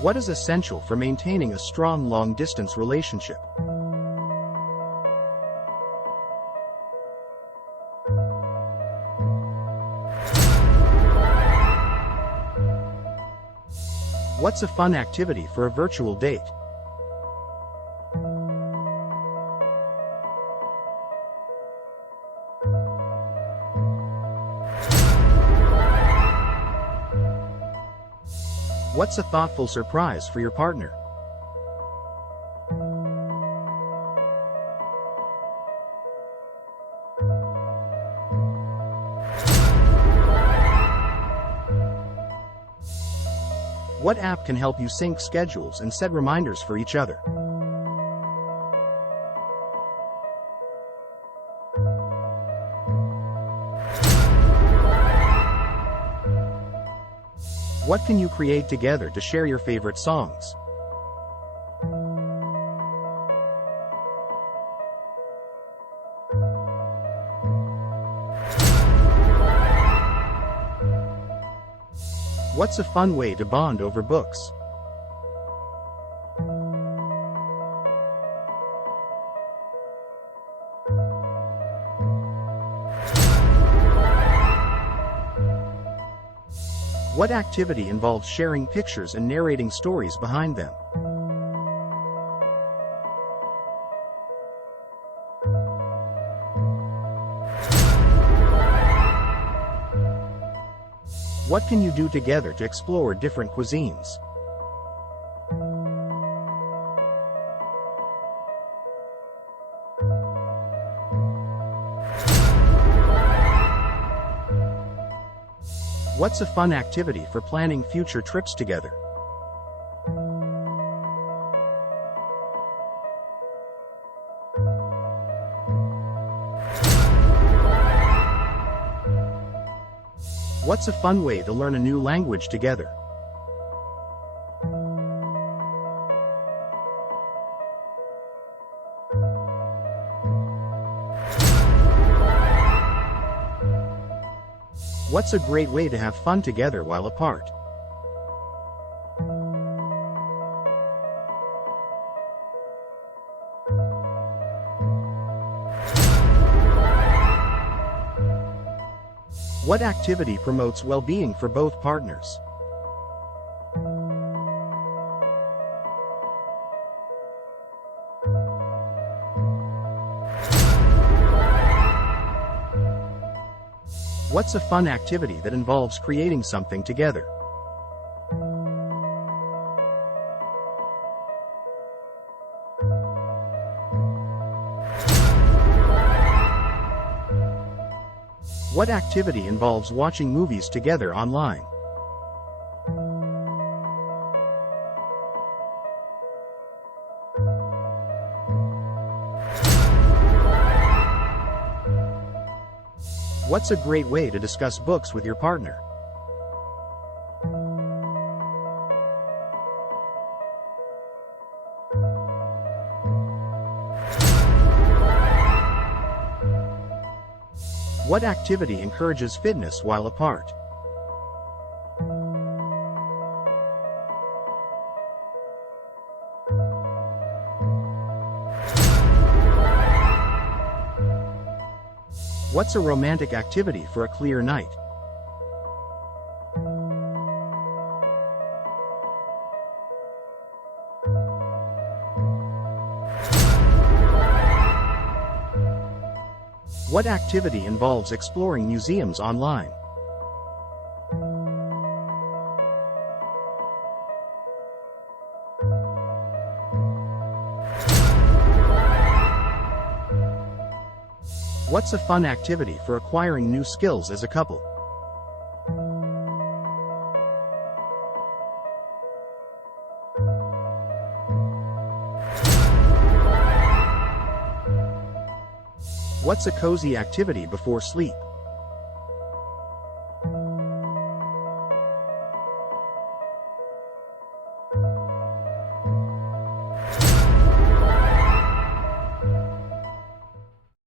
What is essential for maintaining a strong long-distance relationship? What's a fun activity for a virtual date? What's a thoughtful surprise for your partner? What app can help you sync schedules and set reminders for each other? What can you create together to share your favorite songs? What's a fun way to bond over books? What activity involves sharing pictures and narrating stories behind them? What can you do together to explore different cuisines? What's a fun activity for planning future trips together? What's a fun way to learn a new language together? What's a great way to have fun together while apart? What activity promotes well-being for both partners? What's a fun activity that involves creating something together? What activity involves watching movies together online? What's a great way to discuss books with your partner? What activity encourages fitness while apart? What's a romantic activity for a clear night? What activity involves exploring museums online? What's a fun activity for acquiring new skills as a couple? What's a cozy activity before sleep?